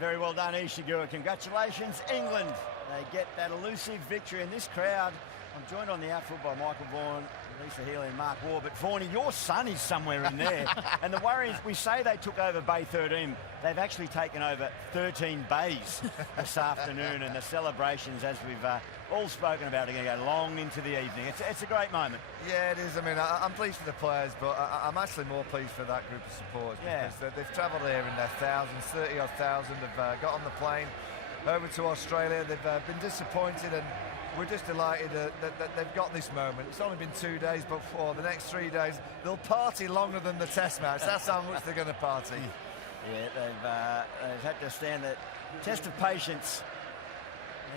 Very well done, Ishiguro. Congratulations, England. They get that elusive victory in this crowd. I'm joined on the outfield by Michael Vaughan, Alyssa, Healy and Mark Waugh. But Vaughanie, your son is somewhere in there. And the worry is, we say they took over Bay 13. They've actually taken over 13 bays this afternoon. And the celebrations, as we've all spoken about, are going to go long into the evening. It's a great moment. Yeah, it is. I mean, I'm pleased for the players, but I'm actually more pleased for that group of supporters. Because they've travelled here in their thousands, 30-odd thousand, have got on the plane over to Australia. They've been disappointed, and we're just delighted that they've got this moment. It's only been 2 days, but for the next 3 days, they'll party longer than the Test match. That's how much they're going to party. Yeah, they've had to stand the test of patience.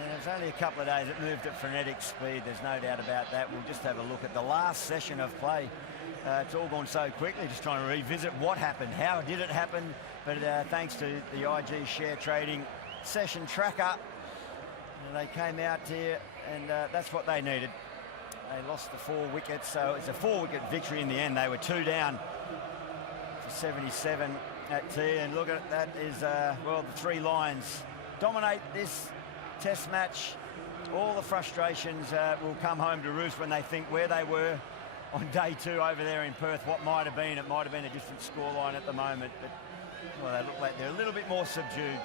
And it's only a couple of days. It moved at frenetic speed. There's no doubt about that. We'll just have a look at the last session of play. It's all gone so quickly, just trying to revisit what happened. How did it happen? But thanks to the IG share trading session tracker, they came out here, and that's what they needed. They lost the 4 wickets, so it's a 4-wicket victory in the end. They were 2 down for 77 at tea, and look at that is, well, the 3 Lions dominate this Test match. All the frustrations will come home to roost when they think where they were on day 2 over there in Perth. What might have been, it might have been a different scoreline at the moment, but well, they look like they're a little bit more subdued.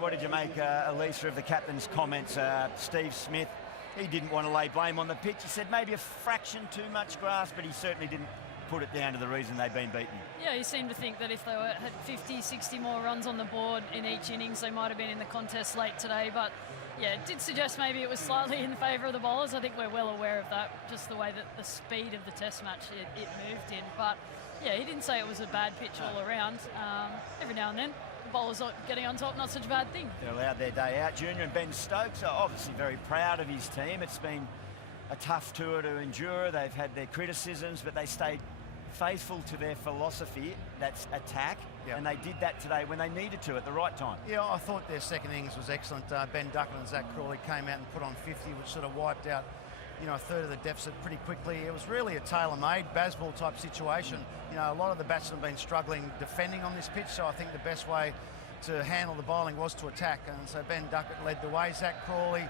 What did you make, Alyssa, of the captain's comments? Steve Smith, he didn't want to lay blame on the pitch. He said maybe a fraction too much grass, but he certainly didn't put it down to the reason they've been beaten. Yeah, he seemed to think that if they had 50, 60 more runs on the board in each innings, they might have been in the contest late today. But yeah, it did suggest maybe it was slightly in favour of the bowlers. I think we're well aware of that, just the way that the speed of the Test match it moved in. But yeah, he didn't say it was a bad pitch all around. Every now and then, the bowlers getting on top, not such a bad thing. They're allowed their day out. Junior and Ben Stokes are obviously very proud of his team. It's been a tough tour to endure. They've had their criticisms, but they stayed faithful to their philosophy, that's attack, and they did that today when they needed to at the right time. Yeah, I thought their second innings was excellent. Ben Duckett and Zach Crawley came out and put on 50, which sort of wiped out, you know, a third of the deficit pretty quickly. It was really a tailor-made Bazball type situation. You know, a lot of the batsmen have been struggling defending on this pitch, so I think the best way to handle the bowling was to attack, and so Ben Duckett led the way. Zach Crawley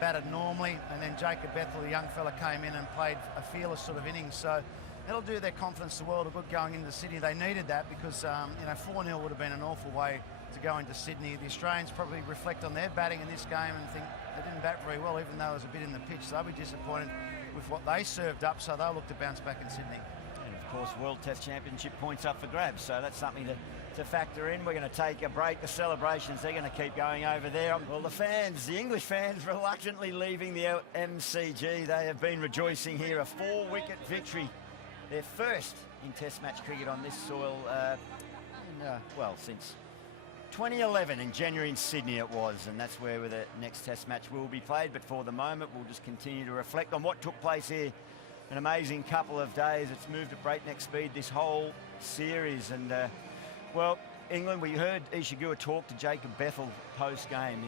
batted normally, and then Jacob Bethell, the young fella, came in and played a fearless sort of innings. So it'll do their confidence the world of good going into Sydney. They needed that because, you know, 4-0 would have been an awful way to go into Sydney. The Australians probably reflect on their batting in this game and think they didn't bat very well, even though there was a bit in the pitch. So they'll be disappointed with what they served up, so they'll look to bounce back in Sydney. And, of course, World Test Championship points up for grabs, so that's something to factor in. We're going to take a break. The celebrations, they're going to keep going over there. Well, the fans, the English fans, reluctantly leaving the MCG. They have been rejoicing here. A 4-wicket victory. Their first in Test match cricket on this soil, well, since 2011 in January in Sydney it was, and that's where the next Test match will be played. But for the moment, we'll just continue to reflect on what took place here. An amazing couple of days. It's moved at breakneck speed, this whole series. And, well, England, we heard Ishiguro talk to Jacob Bethell post-game,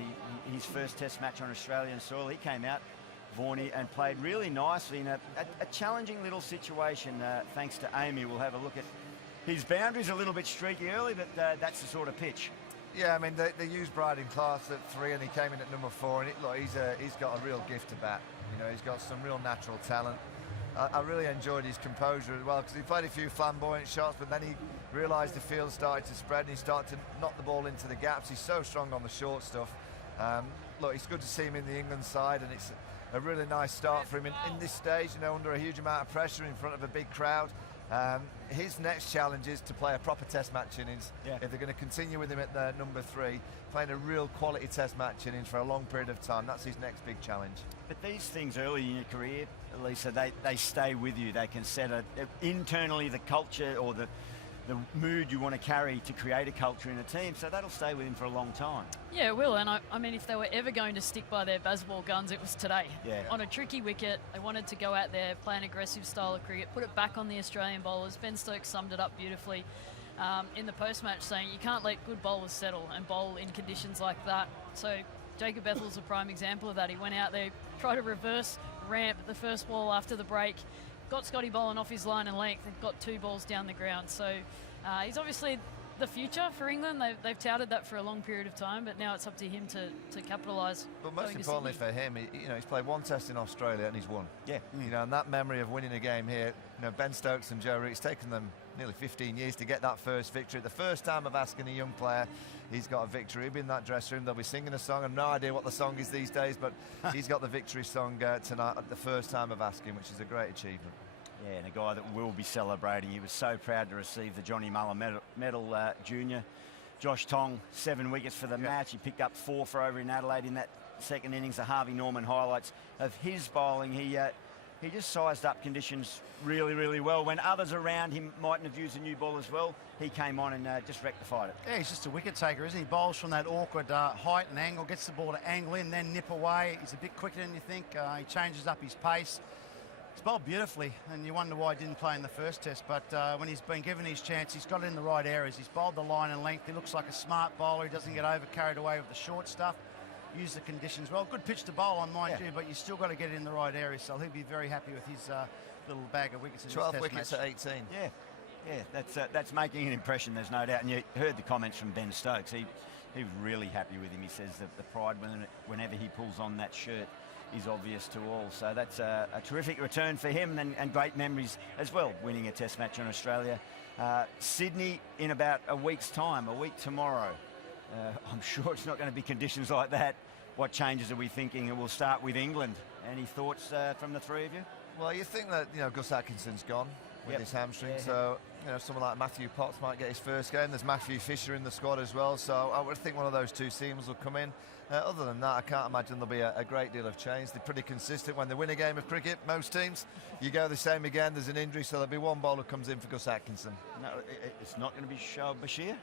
his first Test match on Australian soil. He came out, Vaughanie, and played really nicely in a challenging little situation, thanks to Amy. We'll have a look at his boundaries, a little bit streaky early, but that's the sort of pitch. Yeah, I mean, they used Bride in class at 3, and he came in at number 4, and look, he's got a real gift to bat. You know, he's got some real natural talent. I really enjoyed his composure as well, because he played a few flamboyant shots, but then he realised the field started to spread, and he started to knock the ball into the gaps. He's so strong on the short stuff. Look, it's good to see him in the England side, and it's a really nice start for him in this stage, you know, under a huge amount of pressure in front of a big crowd. His next challenge is to play a proper Test match innings. If they're going to continue with him at the number 3, playing a real quality Test match innings for a long period of time, that's his next big challenge. But these things early in your career, Alyssa, they stay with you. They can set internally the culture or the mood you want to carry to create a culture in a team, so that'll stay with him for a long time. Yeah, it will, and I mean, if they were ever going to stick by their Bazball guns, it was today. On a tricky wicket, they wanted to go out there, play an aggressive style of cricket, put it back on the Australian bowlers. Ben Stokes summed it up beautifully in the post-match, saying you can't let good bowlers settle and bowl in conditions like that. So Jacob Bethell's a prime example of that. He went out there, tried to reverse ramp the first ball after the break, got Scotty bowling off his line and length and got 2 balls down the ground. So he's obviously the future for England. They've touted that for a long period of time, but now it's up to him to capitalise. But most importantly for him, he's played one test in Australia and he's won. Yeah. And that memory of winning a game here, Ben Stokes and Joe Root, it's taken them nearly 15 years to get that first victory. The first time of asking a young player, he's got a victory. He'll be in that dressing room, they'll be singing a song. I have no idea what the song is these days, but he's got the victory song tonight at the first time of asking, which is a great achievement. Yeah, and a guy that will be celebrating. He was so proud to receive the Johnny Mullen medal junior. Josh Tong, 7 wickets for the match. He picked up 4 for over in Adelaide in that second innings. The Harvey Norman highlights of his bowling. He just sized up conditions really, really well. When others around him mightn't have used a new ball as well, he came on and just rectified it. Yeah, he's just a wicket taker, isn't he? Bowls from that awkward height and angle, gets the ball to angle in, then nip away. He's a bit quicker than you think. He changes up his pace. He's bowled beautifully, and you wonder why he didn't play in the first test, but when he's been given his chance, he's got it in the right areas. He's bowled the line and length. He looks like a smart bowler. He doesn't get over carried away with the short stuff. Use the conditions well. Good pitch to bowl on, mind you, but you still got to get it in the right area, so he'll be very happy with his little bag of wickets in 12 this test wickets match. at 18. Yeah, that's making an impression, there's no doubt. And you heard the comments from Ben Stokes. He's really happy with him. He says that the pride whenever he pulls on that shirt is obvious to all. So that's a terrific return for him, and great memories as well, winning a test match on Australia. Sydney in about a week's time, a week tomorrow. I'm sure it's not going to be conditions like that. What changes are we thinking? And we'll start with England. Any thoughts from the three of you? Well, you think that Gus Atkinson's gone with his hamstring, so someone like Matthew Potts might get his first game. There's Matthew Fisher in the squad as well, so I would think one of those two seamers will come in. Other than that, I can't imagine there'll be a great deal of change. They're pretty consistent when they win a game of cricket. Most teams, you go the same again. There's an injury, so there'll be one bowler comes in for Gus Atkinson. No, it's not going to be Shoaib Bashir.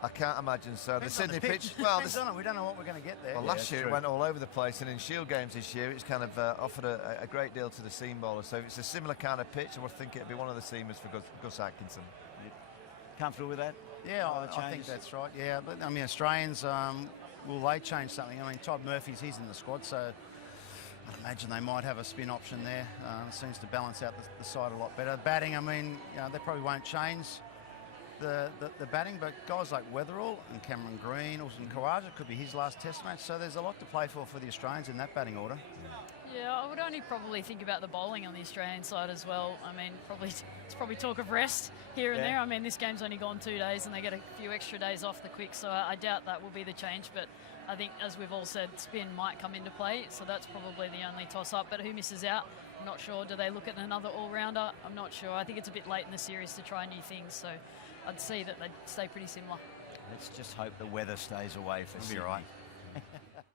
I can't imagine so. Depends the Sydney on the pitch. Well, Depends on it. We don't know what we're going to get there. Well, last year it went all over the place, and in Shield games this year, it's kind of offered a great deal to the seam bowler. So if it's a similar kind of pitch, I would think it'd be one of the seamers for Gus Atkinson. Comfortable with that? Yeah, I think that's right. Yeah, but I mean, Australians, will they change something? I mean, Todd Murphy's he's in the squad, so I imagine they might have a spin option there. Seems to balance out the side a lot better. Batting, I mean, they probably won't change the batting, but guys like Weatherall and Cameron Green, Austin Khawaja could be his last test match, so there's a lot to play for the Australians in that batting order. Yeah, I would only probably think about the bowling on the Australian side as well. I mean, it's probably talk of rest here and there. I mean, this game's only gone 2 days and they get a few extra days off the quick, so I doubt that will be the change. But I think, as we've all said, spin might come into play, so that's probably the only toss-up. But who misses out? I'm not sure. Do they look at another all-rounder? I'm not sure. I think it's a bit late in the series to try new things, so I'd see that they'd stay pretty similar. Let's just hope the weather stays away for Sydney. It'll be all right.